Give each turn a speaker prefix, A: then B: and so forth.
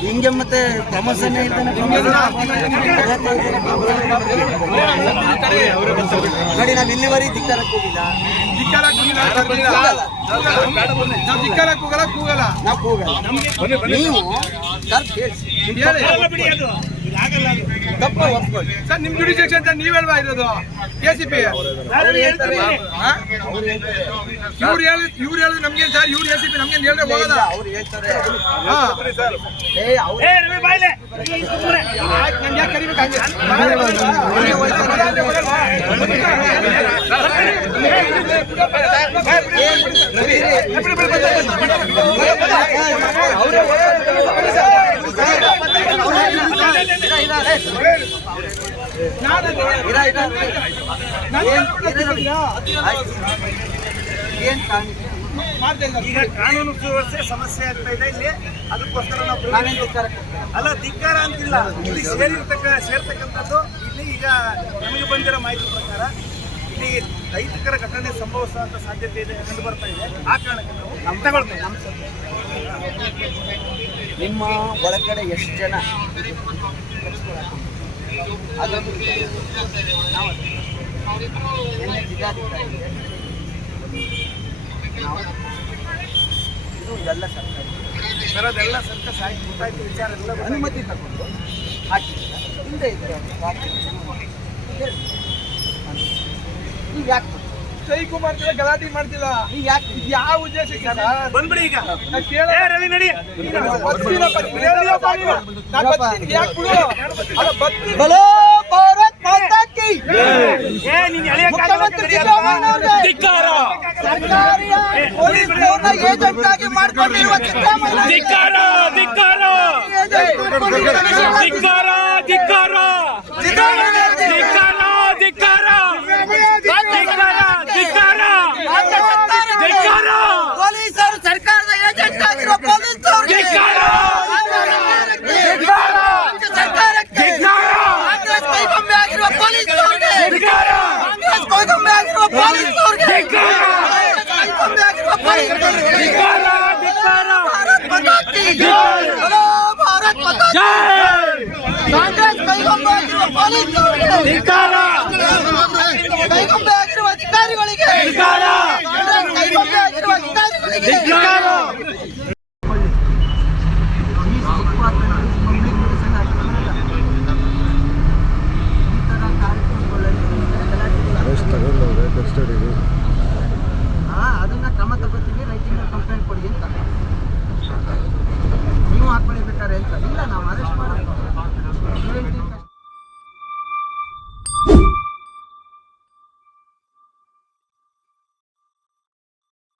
A: ಹಿಂಗೆ ಮತ್ತೆ ಸಮಸ್ಯೆನೇ ನೋಡಿ ನಾನು ಇಲ್ಲಿವರೆಗೆ ಧಿಕ್ಕಾರಕ್ಕೆ ಹೋಗಿಲ್ಲ.
B: ಧಿಕ್ಕಾರಕ್ಕೆ ಹೋಗಲ್ಲ ಕೂಗಲ್ಲ. ನಾವು ಕೂಗಲ್ಲ.
A: ನೀವು ಸರ್
B: ಸರ್ ನಿಮ್ ಜುಡಿಷಿಯಕ್ಷನ್ ಸರ್ ನೀವೆಲ್ವಾ ಇರೋದು ಕೆ ಸಿ ಪಿ ಇವ್ರು ಹೇಳಿ ಇವ್ರು ಹೇಳಿದ್ರೆ ನಮ್ಗೆ ಸರ್ ಇವ್ರು ಎ ಸಿ ಪಿ ನಮ್ಗೆ ಹೇಳಿದ್ರೆ ಹೋಗೋದ
A: ಅವ್ರು ಹೇಳ್ತಾರೆ
B: ನನ್ಗೆ ಯಾಕೆ ಹಂಗೆ? ನಾನು
A: ಇರ ಇರ
B: ನಾನು
A: ಏನ್
C: ಈಗ ಕಾನೂನು ಸುವ್ಯವಸ್ಥೆ ಸಮಸ್ಯೆ ಆಗ್ತಾ ಇದೆ ಇಲ್ಲಿ. ಅದಕ್ಕೋಸ್ಕರ ನಾವು? ಅಲ್ಲ ಧಿಕ್ಕಾರ ಅಂತಿಲ್ಲ. ಇಲ್ಲಿ ಸೇರಿರ್ತಕ್ಕ ಸೇರ್ತಕ್ಕಂಥದ್ದು ಇಲ್ಲಿ ಈಗ ನಮಗೆ ಬಂದಿರೋ ಮಾಹಿತಿ ಪ್ರಕಾರ ಇಲ್ಲಿ ರೈತಕರ ಘಟನೆ ಸಂಭವಿಸುವಂತ ಸಾಧ್ಯತೆ ಇದೆ ಕಂಡು ಬರ್ತಾ ಇದೆ. ಆ ಕಾರಣಕ್ಕೆ ನಾವು ತಗೊಳ್ತೇವೆ.
A: ನಿಮ್ಮ ಒಳಗಡೆ ಎಷ್ಟು ಜನ ಇದು ಎಲ್ಲ ಸರ್ಕಾರಿ
C: ಸರ್ ಅದೆಲ್ಲ ಸರ್ಕಾರ ಸಾಹಿತ್ಯ ಗೊತ್ತಾಯ್ತು ವಿಚಾರ ಎಲ್ಲ
A: ಅನುಮತಿ ತಗೊಂಡು ಹಾಕಿಲ್ಲ ಹಿಂದೆ ಹೇಳಿ. ನೀವು ಯಾಕೆ ಮಾಡ್ತೀರಿ?
B: ಜೈ ಕುಮಾರ್ ಜೊತೆ ಗಲಾಟೆ ಮಾಡ್ತಿಲ್ಲ
A: ನೀವು ಯಾಕೆ
B: ಇದು ಯಾವ ಉದ್ದೇಶಕ್ಕೆ ಸರ್
C: ಬಂದ್ಬಿಡಿ ಈಗ
B: ನಾನ್ ಕೇಳಲ್ಲ.
C: ಏ ರವಿ ನಡಿ
B: ನಾನು ಬರ್ತೀನಪ್ಪ, ನೀನ್ ಹೇಳಿಯಪ್ಪ ನೀನು. ನಾನ್ ಬರ್ತೀನಿ, ಯಾಕ್ ಬಿಡು? ಅಲ್ಲ, ಬರ್ತೀನಿ.
A: ಬಲೋ ಭಾರತ್ ಮಾತಾ ಕಿ
C: ಏ ನೀನ್ ಎಳೆಯ
A: ಮುಖ್ಯಮಂತ್ರಿ ಸಿದ್ದರಾಮಯ್ಯ ಸರ್ಕಾರಿ ಪೊಲೀಸ್ನವ್ರನ್ನ ಏಜೆಂಟ್ ಆಗಿ ಮಾಡ್ಕೊಂಡಿರುವ ಸಿದ್ದರಾಮಯ್ಯ
D: ಧಿಕ್ಕಾರ ಧಿಕ್ಕಾರ
A: ಏಜೆಂಟ್ ಮಾಡ್ಕೊಂಡಿರುವ
D: ಧಿಕ್ಕಾರ ಧಿಕ್ಕಾರ
A: ಕಾಂಗ್ರೆಸ್ ಕೈಗೊಂಬೆ ಆಗಿರುವ ಪೊಲೀಸರಿಗೆ
D: ಧಿಕ್ಕಾರ.
A: ಕೈಗೊಂಬೆ ಆಗಿರುವ ಅಧಿಕಾರಿಗಳಿಗೆ.
D: ಧಿಕ್ಕಾರ.
A: ಕಾಂಗ್ರೆಸ್ ಕೈಗೊಂಬೆ ಆಗಿರುವ ಅಧಿಕಾರಿಗಳಿಗೆ.